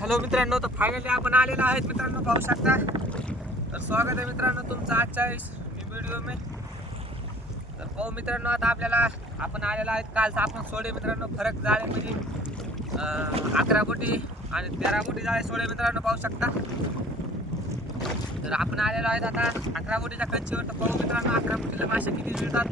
Hello मित्रांनो, तर finally आपण आलेलो आहेत मित्रांनो, पाहू शकता. तर स्वागत आहे मित्रांनो तुमचं आजच्या व्हिडिओ में. तर पाहू मित्रांनो, आता आपल्याला आपण आलेला आहेत कालचा आपण सोडे मित्रांनो, फरक जाळे म्हणजे 11 बोटी आणि 13 बोटी जाळे सोडे मित्रांनो, पाहू शकता. तर आपण आलेलो आहेत आता 11 बोटीच्या कच्चीवर. तर पाहू मित्रांनो 11 बोटीला मासे किती मिळतात.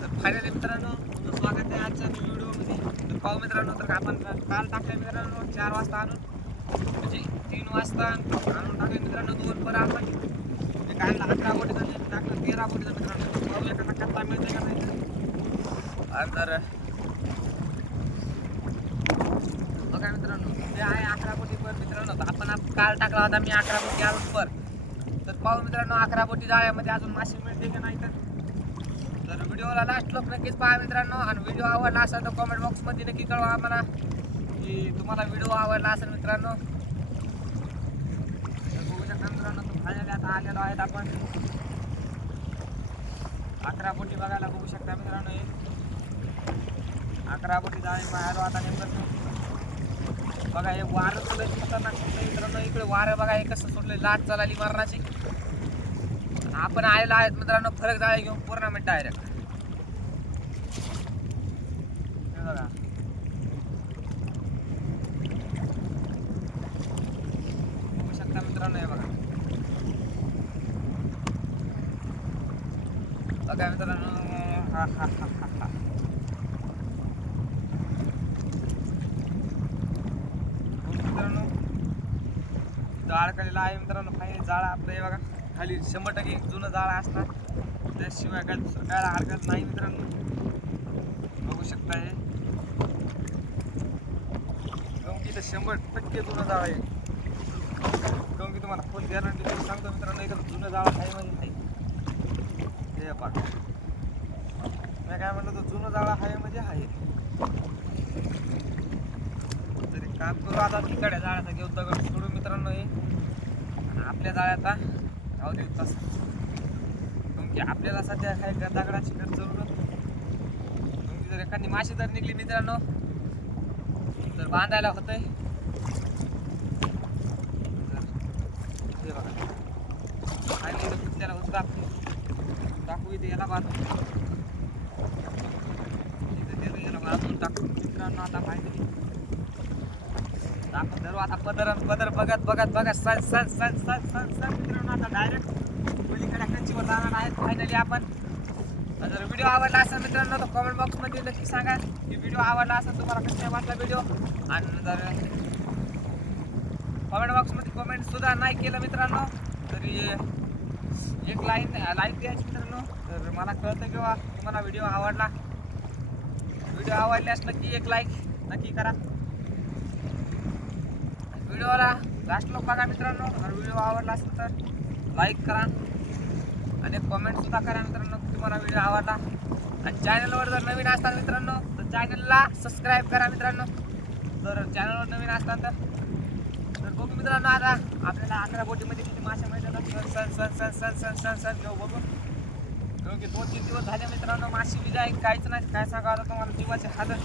तर फायनली मित्रांनो तुमचं स्वागत आहे आजच्या व्हिडिओमध्ये. तर पाहू मित्रांनो, तर आपण काल टाकले मित्रांनो 4 वाजता आणून, म्हणजे 3 वाजता आणून टाकले मित्रांनो 2 पर आपण. ते काल 11 बोटीचं टाकलं 13 बोटीचं मित्रांनो. पाहू एखादा कट्टा मिळते का नाही. तर बघा मित्रांनो, ते आहे 11 बोटी पर मित्रांनो. तर आपण काल टाकला होता मी 11 बोटी आणून पर. तर पाहू मित्रांनो 11 बोटी जाळ्यामध्ये अजून मासे मिळते का नाही. तर व्हिडिओला लास्ट लोक नक्कीच पहा मित्रांनो. आणि व्हिडिओ आवडला असेल तर कमेंट बॉक्समध्ये नक्की कळवा आम्हाला की तुम्हाला व्हिडिओ आवडला असेल मित्रांनो. तर बघू शकता मित्रांनो, फायनली आता आलेलो आहेत आपण 11 बोटी बघायला. बघू शकता मित्रांनो, हे 11 बोटी जाळे आलो आता नेमकं. बघा हे वारं सुद्धा खतरनाक सुटलं मित्रांनो. इकडे वारं बघा हे कसं सुटलं, लाट चालली मारण्याची. आपण आलेलो आहेत मित्रांनो फरक जाळे घेऊन पूर्ण डायरेक्ट. बघा बघू शकता मित्रांनो, हे बघा बघा मित्रांनो. हा हा हा हा हा मित्रांनो, जाळ केलेला आहे मित्रांनो. फायनली जाळं आपलं हे बघा खाली 100% जुनं जाळं असणार, त्याशिवाय काय दुसरं काय हरकत नाही मित्रांनो. बघू शकता हे की 100% जुनं जाळं आहे. कारण की तुम्हाला फुल गॅरंटी देऊन सांगतो मित्रांनो, इकडं जुनं जाळं आहे म्हणजे नाही. हे पाठ मी काय म्हणलं, तर जुनं जाळं आहे म्हणजे आहे. तरी काम करू आता तिकडे जाळ्याचा घेऊ दगड सोडू मित्रांनो. हे आपल्या जाळ्याचा जाऊ देऊ तसं, की आपल्याला सध्या काय दगडाची जरूरत. तुमची जर एखादी माशी जर निघली मित्रांनो तर बांधायला होतंय. हे बघा आणि इथं कुत्त्याला टाकू इथे याला बांधून इथं याला बांधून टाकू मित्रांनो. आता माहिती आपण धरू आता पदर बघत सण मित्रांनो. आता डायरेक्ट पलीकडे कच्चीवर जाणार आहेत फायनली आपण. जर व्हिडिओ आवडला असेल मित्रांनो तर कमेंट बॉक्समध्ये नक्की सांगा की व्हिडिओ आवडला असेल तुम्हाला, कसा वाटला व्हिडिओ. आणि जर कमेंट बॉक्समध्ये कमेंट सुद्धा नाही केलं मित्रांनो तरी एक लाईक द्यायची मित्रांनो. तर मला कळतं किंवा तुम्हाला व्हिडिओ आवडला. व्हिडिओ आवडल्यास नक्की एक लाईक नक्की करा. व्हिडिओला लास्ट लोक बघा मित्रांनो. जर व्हिडिओ आवडला असेल तर लाईक करा आणि कमेंट सुद्धा करा मित्रांनो तुम्हाला व्हिडिओ आवडला. आणि चॅनलवर जर नवीन असताल मित्रांनो तर चॅनलला सबस्क्राईब करा मित्रांनो. जर चॅनलवर नवीन असताल तर बघू मित्रांनो आता आपल्याला 11 बोटीमध्ये किती मासे मिळतात. सण घेऊ बघू. कारण की 2-3 दिवस झाले मित्रांनो मासे बी जाईल काहीच नाही. काय सांगा आता तुम्हाला, जीवाचे हालत.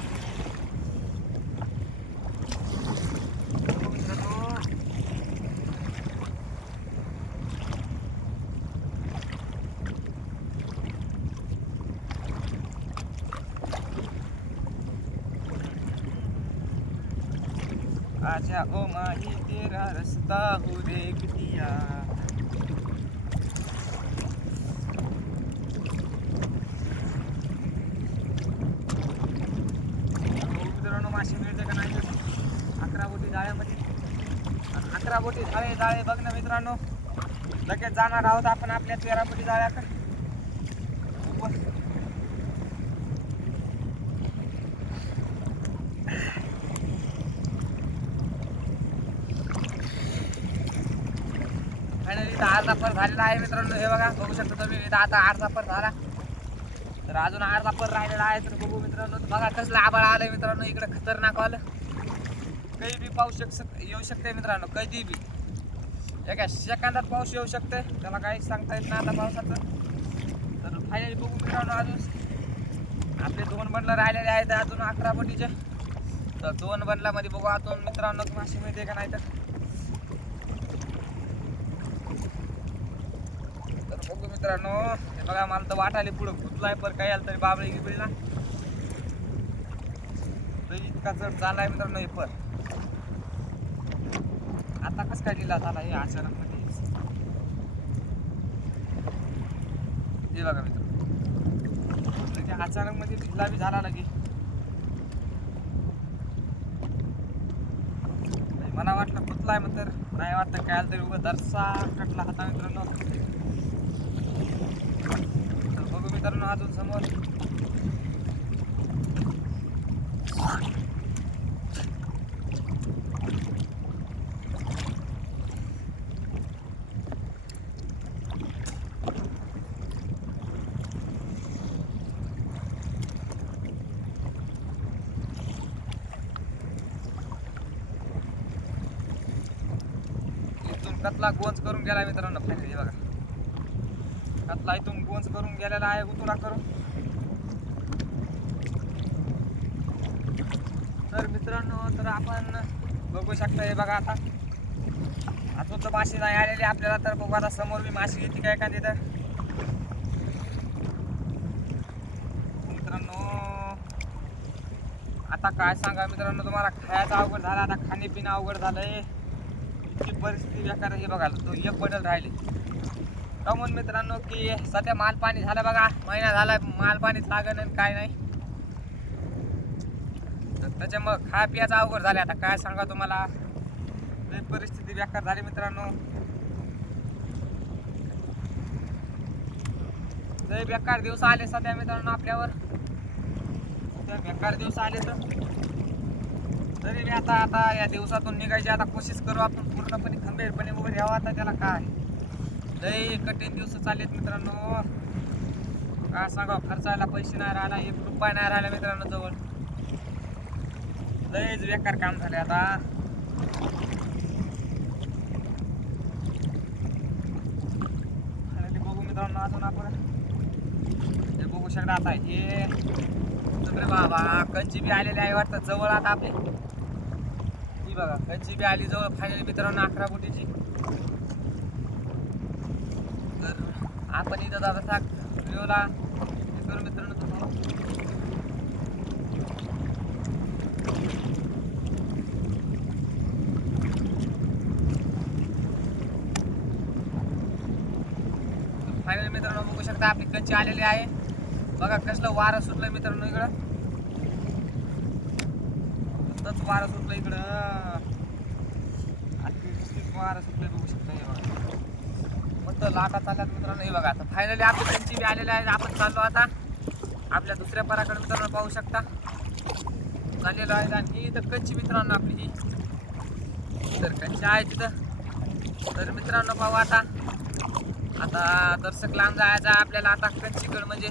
आजा ओ माही तेरा रस्ता हो देख दिया. मित्रांनो मासे मिळते का नाही 11 बोटी जाळ्यामध्ये. 11 बोटी जाळे बघ ना मित्रांनो. लगेच जाणार आहोत आपण आपल्या 13 बोटी जाळ्याकडे. फायनली इथं अर्धा पर झालेला आहे मित्रांनो. हे बघा बघू शकता तुम्ही, इथं आता अर्धा पर झाला. तर अजून अर्धा पर राहिलेला आहे. तर बघू मित्रांनो, बघा कसलं आभाळ आलंय मित्रांनो. इकडे खतरनाक आलं, काही बी पाऊस येऊ शकते मित्रांनो. कधी बी एका सेकंदात पाऊस येऊ शकते, त्याला काही सांगता येत नाही आता पावसाचं. तर फायनली बघू मित्रांनो, अजून आपले 2 बंडल राहिलेले आहेत अजून 11 बोटीचे. तर 2 बंडलामध्ये बघू आतून मित्रांनो मासे मिळते का नाही तर बघू मित्रांनो. हे बघा मला तर वाटायला पुढं गुतलाय पर काय आलं तरी बाबळी गिबळी ना इतका जड चाललाय मित्रांनो. हे पर आता कस काय दिला झाला हे अचानक मध्ये हे बघा मित्र अचानक मध्ये ढिला बी झाला लगे. मला वाटलं कुतलाय मग तर नाही वाटतं काय तरी उभं दरसा कटला होता मित्रांनो. तर बघू मित्रांनो अजून समोर कतला गोंज करून गेला मित्रांनो. फायनली बघा कतला इथून गोंज करून गेलेला आहे उतुरा करून. तर मित्रांनो तर आपण बघू शकता हे बघा आता आतून तर माशी नाही आलेली आपल्याला. तर बघू आता समोर मी माशी येते काय का तिथं मित्रांनो. आता काय सांगा मित्रांनो तुम्हाला खायचं अवघड झालं आता खाणेपिणं अवघड झालंय. परिस्थिती बेकार हे बघा तो एक बदल राहिले कमून मित्रांनो की सध्या माल पाणी झालं बघा. महिना झाला माल पाणीच लागत आणि काय नाही. तर त्याच्यामुळं खाय पियाचं अवघड झाले आता काय सांगा तुम्हाला. लई परिस्थिती बेकार झाली मित्रांनो. लई बेकार दिवस आले सध्या मित्रांनो आपल्यावर. बेकार दिवस आले तर तरी मी आता या दिवसातून निघायची आता कोशिश करू आपण पूर्णपणे खंबीरपणे उभे राहावं. आता त्याला काय लई कठीण दिवस चाललेत मित्रांनो. काय सांगा खर्चायला पैसे नाही राहिला 1 रुपया नाही राहिला मित्रांनो जवळ. लईच बेकार काम झाले आता. आणि बघू मित्रांनो अजून आपण हे बघू शकता आता हे सगळे बाबा कंची बी आलेली आहे वाटतं जवळ आता आपली. ही बघा कंची बी आली जवळ फायनली मित्रांनो 11 फुटीची. तर आपण इथं जाता व्हिडिओला हे करू मित्रांनो. फायनली मित्रांनो बघू शकता आपली कंची आलेली आहे. बघा कसलं वारं सुटलं मित्रांनो इकडं. नुसतंच वारं सुटलं इकडं. वारं सुटलं बघू शकता हे बघा मस्त लाटा चालल्यात मित्रांनो. हे बघा आता फायनली आपली कंची बी आलेली आहे. आपण चाललो आता आपल्या दुसऱ्या पराकडे मित्रांनो पाहू शकता चाललेलो आहे. आणि ही तर कंची मित्रांनो आपली ही तर कंची आहे तिथं. तर मित्रांनो पाहू आता दर्शक लांब जायचा आपल्याला आता कंचीकड म्हणजे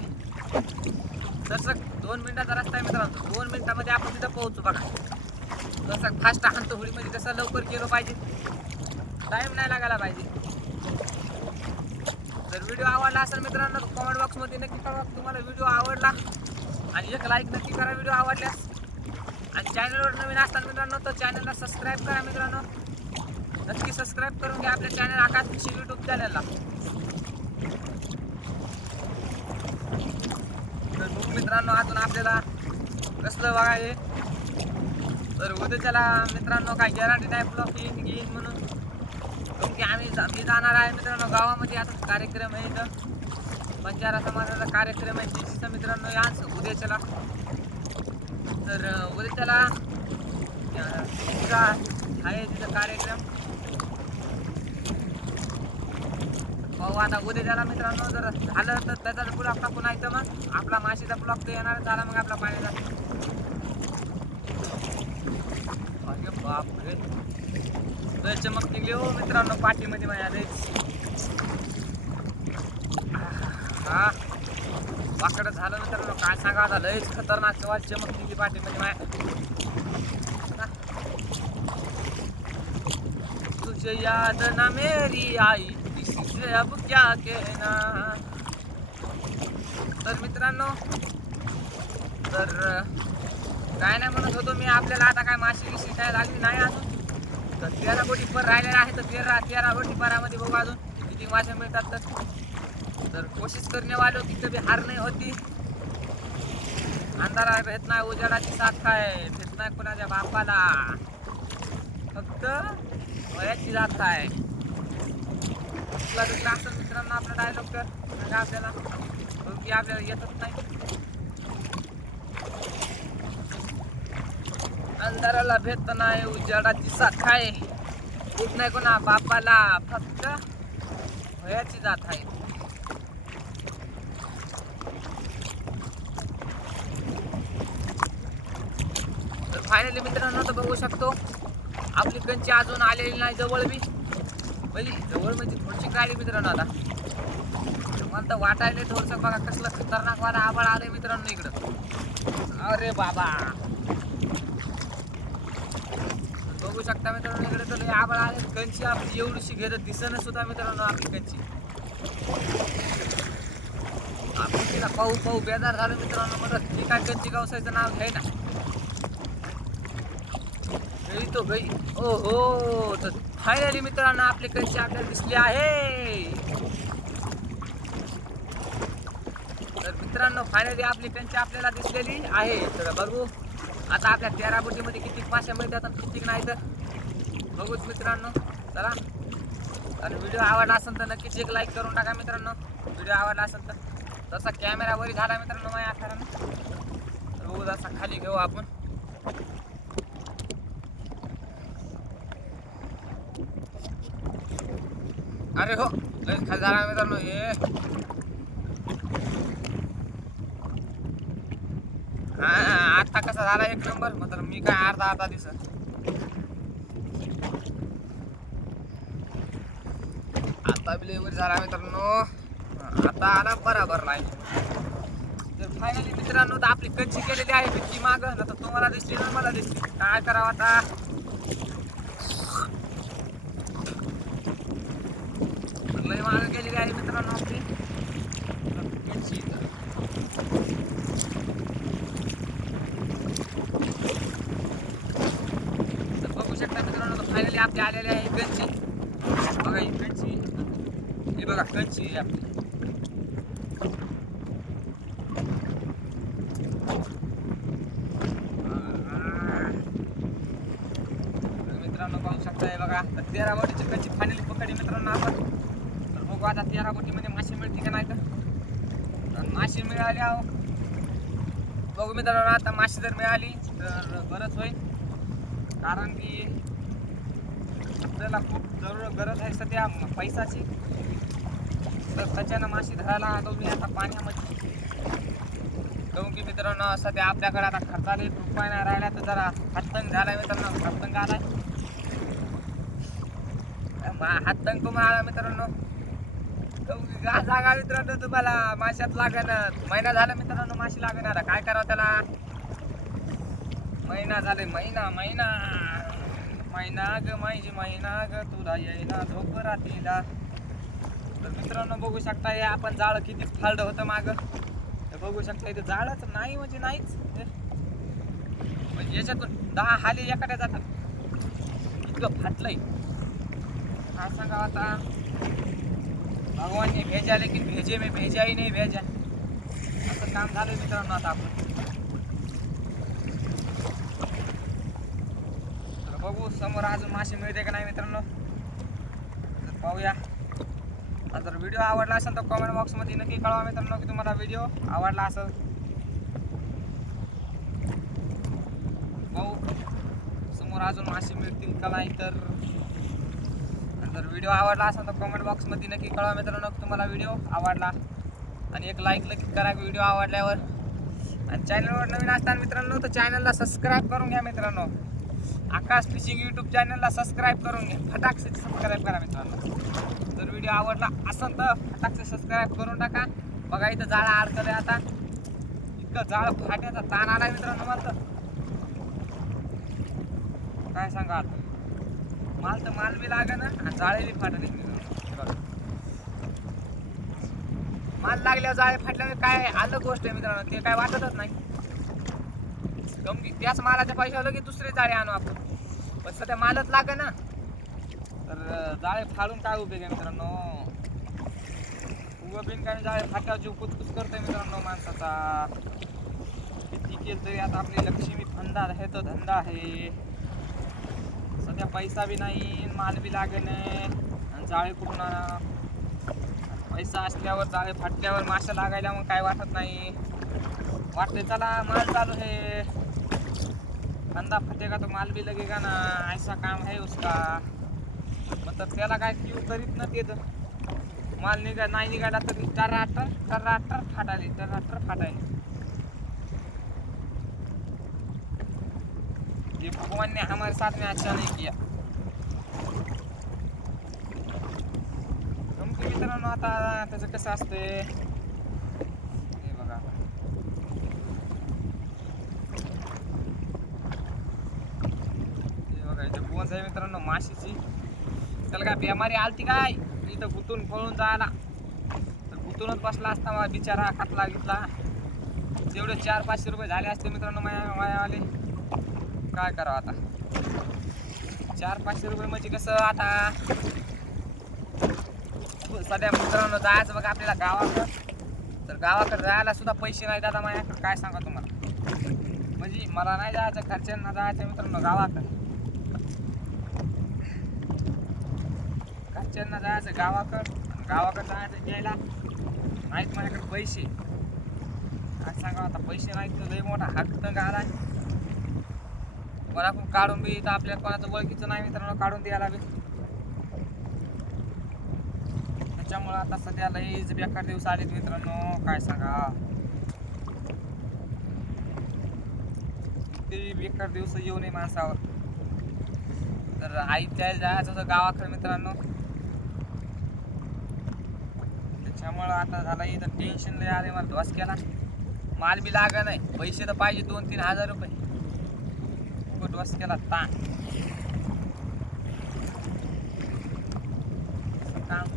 दर्शक 2 मिनिटाचा रस्ता आहे मित्रांनो. 2 मिनिटामध्ये आपण तिथं पोहोचू बघा. दर्शक फास्ट हाणतो होळीमध्ये कसं लवकर गेलो पाहिजे टाईम नाही लागायला पाहिजे. जर व्हिडिओ आवडला असेल मित्रांनो कमेंट बॉक्समध्ये नक्की कळवा तुम्हाला व्हिडिओ आवडला आणि एक लाईक नक्की करा व्हिडिओ आवडल्यास. आणि चॅनलवर नवीन असताना मित्रांनो तर चॅनलला सबस्क्राईब करा मित्रांनो. नक्की सबस्क्राईब करून घ्या आपल्या चॅनल आकाश फिशिंग यूट्यूब चॅनलला. तर बघू मित्रांनो अजून आपल्याला कसलं बघाय तर उद्याच्याला मित्रांनो काय गॅरंटी नाही ब्लॉक येईन म्हणून. कारण की मी जाणार आहे मित्रांनो गावामध्ये. आता कार्यक्रम आहे इथं बंजारा समाजाचा कार्यक्रम आहे तिचा मित्रांनो याच उद्याच्याला. तर उद्याच्याला आहे तिथं कार्यक्रम. भाऊ आता उद्याच्याला मित्रांनो जर झालं तर त्याचा ब्लॉक टाकून आहे तर मग आपला माशीचा ब्लॉक तर येणार झाला मग आपला पाण्याचा. अरे बापरे लय चमक निघली हो मित्रांनो पाठीमध्ये माझ्या लयच. हा वाकडं झालं मित्रांनो काय सांगा आता लयच खतरनाक तेव्हा चमक निघली पाठीमध्ये माझ्या. तुझे याद ना मेरी आई किसी अब क्या कहना. तर मित्रांनो तर काय नाही म्हणत होतो मी, आपल्याला आता काय माशी गिशी काय लागली नाही अजून. तर 13 बोटी पर राहिलेला आहे. तर 13 बोटी परामध्ये बघू अजून किती मासे मिळतात. तर कोशिश करणे वालो की कधी हार नाही होती. अंधारा भेट नाही, उजाडाची साथ काय भेट नाही कुणाच्या बापाला, फक्त वयाची जात आहे. तुला असं मित्रांनो आपला डायलॉग तर सांगा आपल्याला, की आपल्याला येतच नाही. अंधाराला भेट नाही, उजाडाची साथ आहे भेट नाही कोणा बापाला, फक्त वयाची जात आहे. तर फायनली मित्रांनो तर बघू शकतो आपली कंची अजून आलेली नाही जवळ बी, म्हणजे जवळ म्हणजे थोडीशी काढली मित्रांनो. आता मला तर वाटायला थोडंसं बघा कसलं खतरनाक वाला आबाळ आलंय मित्रांनो इकडं. अरे बाबा बघू शकता मित्रांनो इकडे तर आबाळ आले. कंची आपली एवढीशी घेत दिसणं सुद्धा मित्रांनो आपली कंची. आपण तिला पाहू पाहू बेजार झालं मित्रांनो. मला ती काय कंची गावसायचं नाव घ्याय ना, गई तो गई. ओ हो, तर फायनली मित्रांनो आपली कंची आपल्याला दिसली आहे. तर मित्रांनो फायनली आपली कंची आपल्याला दिसलेली आहे. तर बघू आता आपल्या 13 बोटीमध्ये किती मासे मिळतात आणि किती नाही तर बघूच मित्रांनो. चला, आणि व्हिडिओ आवडला असेल तर नक्कीच एक लाईक करून टाका मित्रांनो. व्हिडिओ आवडला असेल तर जसा कॅमेरा वरी झाला मित्रांनो माझ्या आकारानं, तर बघू जसा खाली घेऊ आपण. अरे हो लय खाली झाला मित्रांनो हे. आता कसा झाला एक नंबर, मात्र मी काय अर्धा दिसत. आता बी लेवर झाला मित्रांनो, आता आला बराबर नाही. तर फायनली मित्रांनो तर आपली कंची केलेली आहे ती माग ना, तर तुम्हाला दिसली ना मला दिसली. काय करावं आता, लय माग केलेली आहे मित्रांनो आपली कंची. तर बघू शकता मित्रांनो फायनली आपली आलेली आहे कंची. बघा ही कंची, हे बघा कंची आहे आपली. मित्रांनो पाहू शकता बघा. तर 13 बोटीची कंची फायनली पकडली मित्रांनो आपण. तर बघू आता 13 बोटीमध्ये मासे मिळते का नाही. तर मासे मिळाले आहो बघू मित्रांनो. आता मासे जर मिळाली तर बरंच होईल, कारण की आपल्याला खूप गरज आहे सध्या पैशाची. तर त्याच्यानं मासे धरायला आलो मी आता पाण्यामध्ये. काहून की मित्रांनो सध्या आपल्याकडे आता खर्चाला एक रुपया नाही राहिला, तर जरा हाततंग झालाय मित्रांनो. हाततंग आलाय, हाततंग तुम्हाला आला मित्रांनो. काहून की जागा मित्रांनो तुम्हाला माशात लागणार महिना झाला मित्रांनो. माशी लागणार आता काय करावं त्याला, महिना झाले महिना महिना महिना ग माझी महिना ग तुला येईना झोप रात्रीला. तर मित्रांनो बघू शकता हे आपण जाळं किती फालड होतं माग. तर बघू शकता इथे जाळच नाही म्हणजे नाहीच, म्हणजे याच्यातून 10 हाली एखाद्या जातात, इतकं फाटलंय. काय सांगा आता, भगवान ने भेजा लेकिन भेजे में भेजा ही नहीं भेजा, असं काम झालं मित्रांनो आता आपण. बघू समोर अजून मासे मिळते का नाही मित्रांनो, तर पाहूया. जर व्हिडिओ आवडला असेल तर कमेंट बॉक्समध्ये नक्की कळवा मित्रांनो की तुम्हाला व्हिडिओ आवडला असेल. पाहू समोर अजून मासे मिळतील का नाही. तर जर व्हिडिओ आवडला असेल तर कमेंट बॉक्समध्ये नक्की कळवा मित्रांनो की तुम्हाला व्हिडिओ आवडला, आणि एक लाईक नक्की करा व्हिडिओ आवडल्यावर. आणि चॅनलवर नवीन असताना मित्रांनो तर चॅनलला सबस्क्राईब करून घ्या मित्रांनो. आकाश फिशिंग यूट्यूब चॅनलला सबस्क्राईब करून घ्या, फटाकसे सबस्क्राईब करा मित्रांनो. जर व्हिडिओ आवडला असेल तर फटाकसे सबस्क्राईब करून टाका. बघा इथं जाळं अडकलंय, आता इतकं जाळ फाट्याचा ताण आलाय मित्रांनो मला. तर काय सांगा आता, माल तर माल बी लागे ना आणि जाळे बी फाटले. माल लागल्यावर जाळे फाटल्यावर काय अलग गोष्ट आहे मित्रांनो, ते काय वाटतच नाही. कम की त्याच मालाच्या पैशावर की दुसरे जाळे आणू आपण, पण सध्या मालच लागे ना, तर जाळे फाडून काय उपयोग आहे मित्रांनो. उभं बिन काय जाळे फाट्यावर जीव कुचकुच करतोय मित्रांनो माणसाचा. किती केलं तरी आता आपली लक्ष्मी धंदा आहे तो धंदा आहे. सध्या पैसा बी नाही, माल बी लागे नाही, आणि जाळे कुठून आणा. पैसा असल्यावर जाळे फाटल्यावर मासे लागायला मग काय वाटत नाही. वाटते चला माल चालू है, धंदा फटेगा तो माल भी लगेगा ना, ऐसा काम है उसका. मग तर त्याला काय क्यू करीत ना ते, माल नाही निघाला तर टर्राटर फाटायले. ये भगवान ने हमारे साथ में अच्छा नहीं किया. मित्रांनो आता त्याचं कसं असते हे बघा. इथं बोंज आहे मित्रांनो माशीची. त्याला काय बेमारी आलती काय इथं गुतून पळून जायला, तर गुतूनच बसला असता मला बिचारा, खातला घेतला. जेवढे 400-500 रुपये झाले असते मित्रांनो मायावाले. काय करावं आता, 400-500 रुपये म्हणजे कसं आता सध्या मित्रांनो जायचं बघा आपल्याला गावाकडं, तर गावाकडे जायला सुद्धा पैसे नाही दादा माझ्याकडे. काय सांगा तुम्हाला, म्हणजे मला नाही जायचं, घरच्यांना जायचं मित्रांनो गावाकडे. घरच्यांना जायचं गावाकडे जायचं घ्यायला नाहीत माझ्याकडे पैसे. काय सांगा आता, पैसे नाहीत तर लई मोठा हक्क आलाय. मला पण काढून बी तर आपल्या कोणाचं ओळखीचं नाही मित्रांनो काढून द्यायला बी. त्याच्यामुळं आता सध्या लईच बेकार दिवस आलेत मित्रांनो. काय सांगा, किती बेकार दिवस येऊ नये माणसावर. तर आई त्याला जायचं होतं गावाकडे मित्रांनो, त्याच्यामुळं आता झालं इथं टेन्शन लय आले मला धोसक्याला. माल बी लागा नाही, पैसे तर पाहिजे 2-3 हजार रुपये. डोसक्याला ताण काम.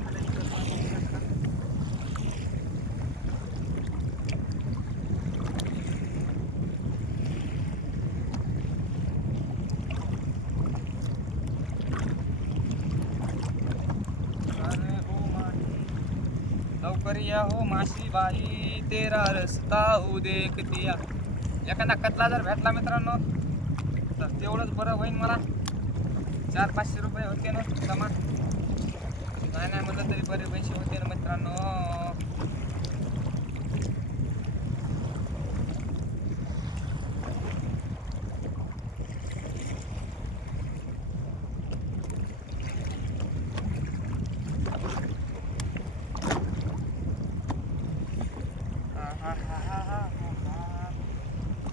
लवकर या हो माशी बाई, तेरा रस्ता देख दिया. एखादा कतला जर भेटला मित्रांनो तर तेवढंच बरं होईल मला. 400-500 रुपये होते ना जमा, नाही म्हणलं तरी बरे पैसे होते ना मित्रांनो.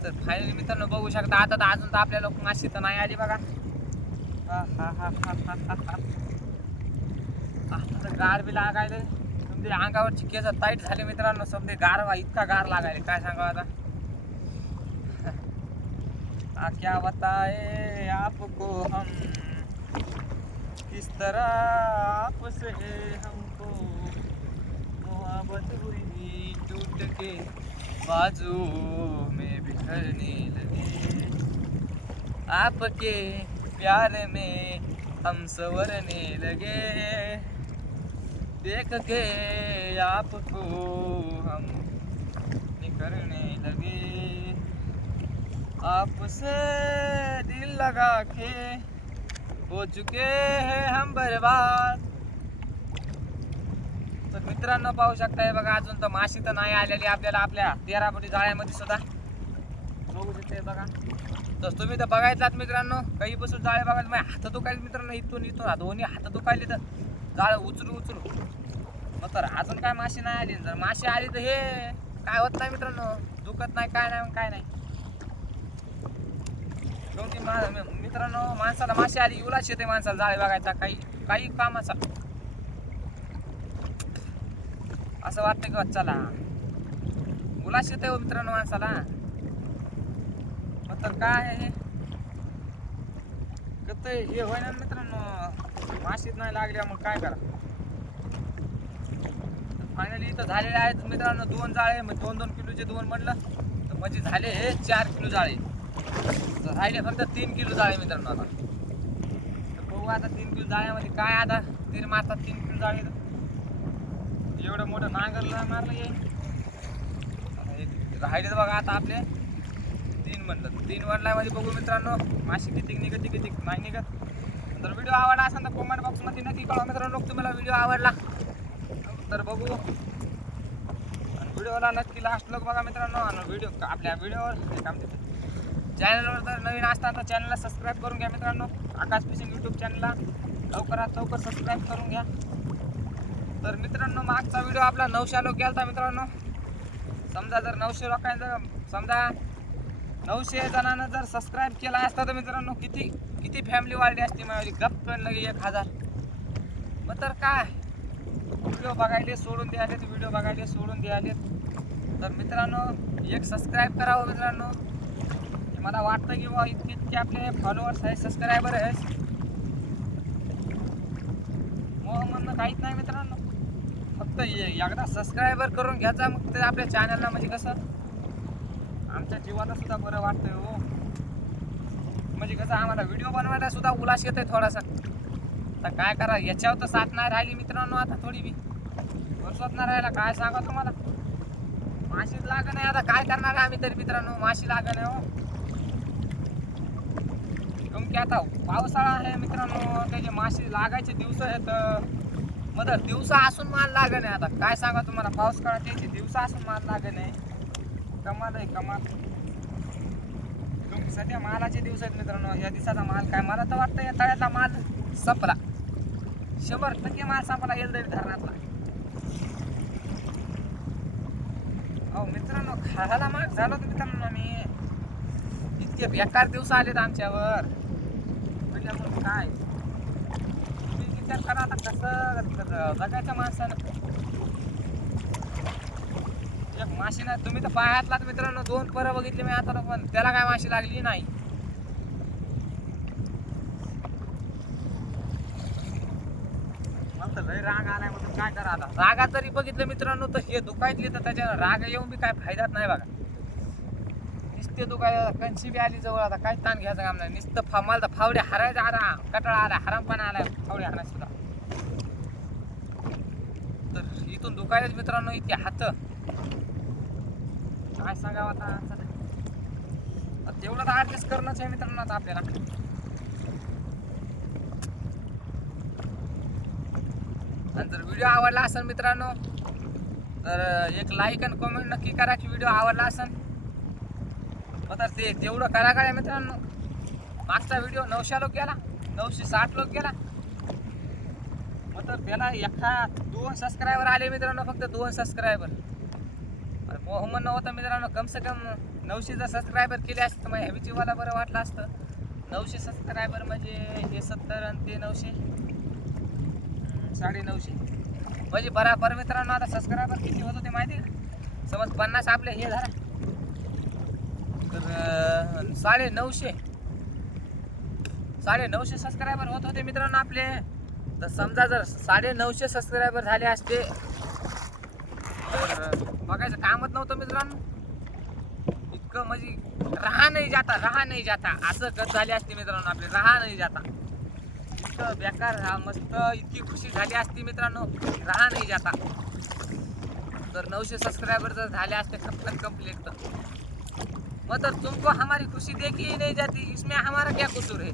तर फायनली मित्रांनो बघू शकता आता तर अजून तर आपल्या लोक माशी तर नाही आली बघा. आता तर गार बी लागायले, समजे अंगावरची केस टाईट झाले मित्रांनो. समजे गार इतका गार लागायले काय सांगा आता. क्या बताए आपको हम किस तरह आपसे हमको मोहब्बत हुई टूट के बाजू में बिखरने लगे. आपके प्यार में हम संवरने लगे, देख के आपको हम निखरने लगे. आपसे दिल लगा के हो चुके हैं हम बर्बाद. तर मित्रांनो पाहू शकताय बघा अजून तर माशी तर नाही आलेली आपल्याला आपल्या 13 फुटी जाळ्यामध्ये सुद्धा बघू शकते बघा. तर तुम्ही तर बघायचात मित्रांनो, काही बसून जाळे बघायला माझे हात दुखायले मित्रांनो. इथून दोन्ही हात दुखायले तर जाळं उचलू मग तर अजून काय माशी नाही आली. जर माशी आली तर हे काय होत नाही मित्रांनो, दुखत नाही काय नाही. मित्रांनो माणसाला माशी आली उलाच येते माणसाला जाळे बघायचा काही कामाचा. असं वाटतं की चला उलास येते मित्रांनो माणसाला. मग तर काय हे हे होय ना मित्रांनो, माशीच नाही लागल्या मग काय करा. फायनली इथं झालेले आहेत मित्रांनो 2 जाळे, मग 2-2 किलोचे 2 म्हणलं तर म्हणजे झाले हे 4 किलो जाळे. तर राहिले फक्त 3 किलो जाळे मित्रांनो. आता तर बघू आता 3 किलो जाळ्यामध्ये काय आता तीर मारतात 3 किलो जाळे. एवढं मोठं नांगरला मारलं हे. राहिले बघा आता आपले 3 म्हणलं. 3 वडल्यामध्ये बघू मित्रांनो माशी किती निघत किती नाही निघत. तर व्हिडिओ आवडला असेल तर कमेंट बॉक्समध्ये नक्की कळवा मित्रांनो तुम्हाला व्हिडिओ आवडला तर बघू. आणि व्हिडिओला नक्की लास्ट लोक बघा मित्रांनो. आणि व्हिडिओ आपल्या व्हिडिओवर चॅनलवर जर नवीन असतात तर चॅनलला सबस्क्राईब करून घ्या मित्रांनो. आकाश फिशिंग यूट्यूब चॅनलला लवकरात लवकर सबस्क्राईब करून घ्या. तर मित्रांनो मागचा व्हिडिओ आपला 900 लोक गेला मित्रांनो. समजा जर 900 लोकांचा समजा 900 जणांना जर सबस्क्राईब केला असता तर मित्रांनो किती फॅमिली वाढली असती माझी. गप्प लगे 1000. मग तर काय व्हिडिओ बघायले सोडून द्याले व्हिडिओ बघायले सोडून द्याले. तर मित्रांनो एक सबस्क्राईब करावं मित्रांनो. मला वाटतं की बा इतके आपले फॉलोअर्स आहेत सबस्क्रायबर आहेत मग म्हणणं काहीच नाही मित्रांनो. फक्त एकदा सबस्क्रायबर करून घ्यायचा मग ते आपल्या चॅनलला म्हणजे कसं आमच्या जीवाला सुद्धा बरं वाटतंय हो. म्हणजे कसं आम्हाला व्हिडिओ बनवायला सुद्धा उल्हास येतोय थोडासा. तर काय करा याच्यावर तर साथ नाही राहिली मित्रांनो. आता थोडी बी वर्षात नाही राहिला काय सांगा तुम्हाला. माशीच लागण आहे आता काय करणार आहे आम्ही तरी मित्रांनो. माशी लागण आहे हो. की आता पावसाळा आहे मित्रांनो त्याचे माशी लागायचे दिवस आहेत. मग दिवसा असून माल लागण आहे आता काय सांगा तुम्हाला. पाऊस काळात यायचे दिवसा असून माल लागण आहे. कमाल आहे कमाल. सध्या मालाचे दिवस आहेत मित्रांनो. या दिवसाचा माल काय मला तर वाटतं या तळ्यातला माल संपला. 100% माल संपला येलदरी धरणातला. हो मित्रांनो खायला माग झालो तर मित्रांनो मी इतके बेकार दिवस आलेत आमच्यावर. म्हणजे काय तुम्ही विचार करा आता कसं जगायच्या माणसानं. एक माशी नाही तुम्ही तर पायातलात मित्रांनो 2 परं बघितले मी आता पण त्याला काय माशी लागली नाही. मला तर लय राग आलाय म्हणून काय करा आता. रागात जरी बघितलं मित्रांनो तर हे दुखायतले तर त्याच्या राग येऊन बी काय फायदाच नाही बघा. नुसते दुखायला कंची बी आली जवळ आता काय ताण घ्यायचं काम नाही. नुसतं मला तर फावडे हारायचा आला कटाळा आला हरामपणा आला फावडे हारायचा सुद्धा. तर इथून दुखायलाच मित्रांनो इतके हात काय सांगावं आता. तेवढं तर ॲडजस्ट करणंच आहे मित्रांनो आता आपल्याला. आणि जर व्हिडिओ आवडला असेल मित्रांनो तर एक लाईक आणि कमेंट नक्की करा की व्हिडिओ आवडला असेल. तर ते तेवढं करा काय मित्रांनो. मागचा व्हिडिओ 900 लोक गेला 960 लोक गेला. मग तर त्याला 2 सबस्क्रायबर आले मित्रांनो. फक्त 2 सबस्क्रायबर. मोहम्मद नव्हतं मित्रांनो. कम से कम 900 जर सबस्क्रायबर केले असते तर मग ह्या जीवाला बरं वाटलं असतं. 900 सबस्क्रायबर म्हणजे हे 70 आणि ते 900 950 म्हणजे बराबर मित्रांनो. आता सबस्क्रायबर किती होत होते माहिती आहे समज 50 आपले हे झालं तर 950 सबस्क्रायबर होत होते मित्रांनो आपले. तर समजा जर 950 सबस्क्रायबर झाले असते तर बघायचं कामच नव्हतं मित्रांनो. इतकं म्हणजे रहा नाही जाता असं गत झाली असती मित्रांनो आपली. रहा नाही जाता इतकं बेकार मस्त इतकी खुशी झाली असती मित्रांनो. रहा नाही जाता. तर 900 सबस्क्रायबर जर झाले असते कंप्लीट तर मग तर तुमको हमारी खुशी देखी नहीं जाती इसमें हमारा क्या कसूर है.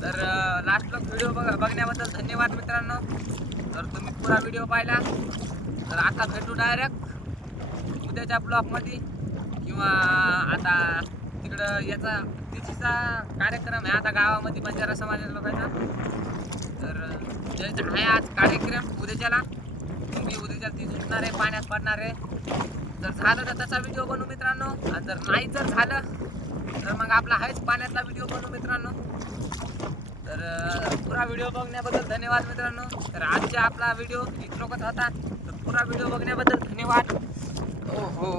तर लास्ट व्हिडिओ बघण्याबद्दल धन्यवाद मित्रांनो. तर तुम्ही पुरा व्हिडिओ पाहिला तर आता भेटू डायरेक्ट उद्याच्या ब्लॉगमध्ये किंवा आता तिकडं याचा तिथीचा कार्यक्रम आहे आता गावामध्ये बंजारा समाजाच्या लोकांचा. तर ज्याचा आहे आज कार्यक्रम उद्याच्याला तुम्ही उद्याच्याला ती सुटणार आहे पाण्यात पडणार आहे. जर झालं तर त्याचा व्हिडिओ बनवू मित्रांनो. आणि जर नाही जर झालं तर मग आपला आहेच पाण्यातला व्हिडिओ बनवू मित्रांनो. तर पुरा व्हिडिओ बघण्याबद्दल धन्यवाद मित्रांनो. तर आजचा आपला व्हिडिओ इतकंच होता. तर पुरा व्हिडिओ बघण्याबद्दल धन्यवाद. हो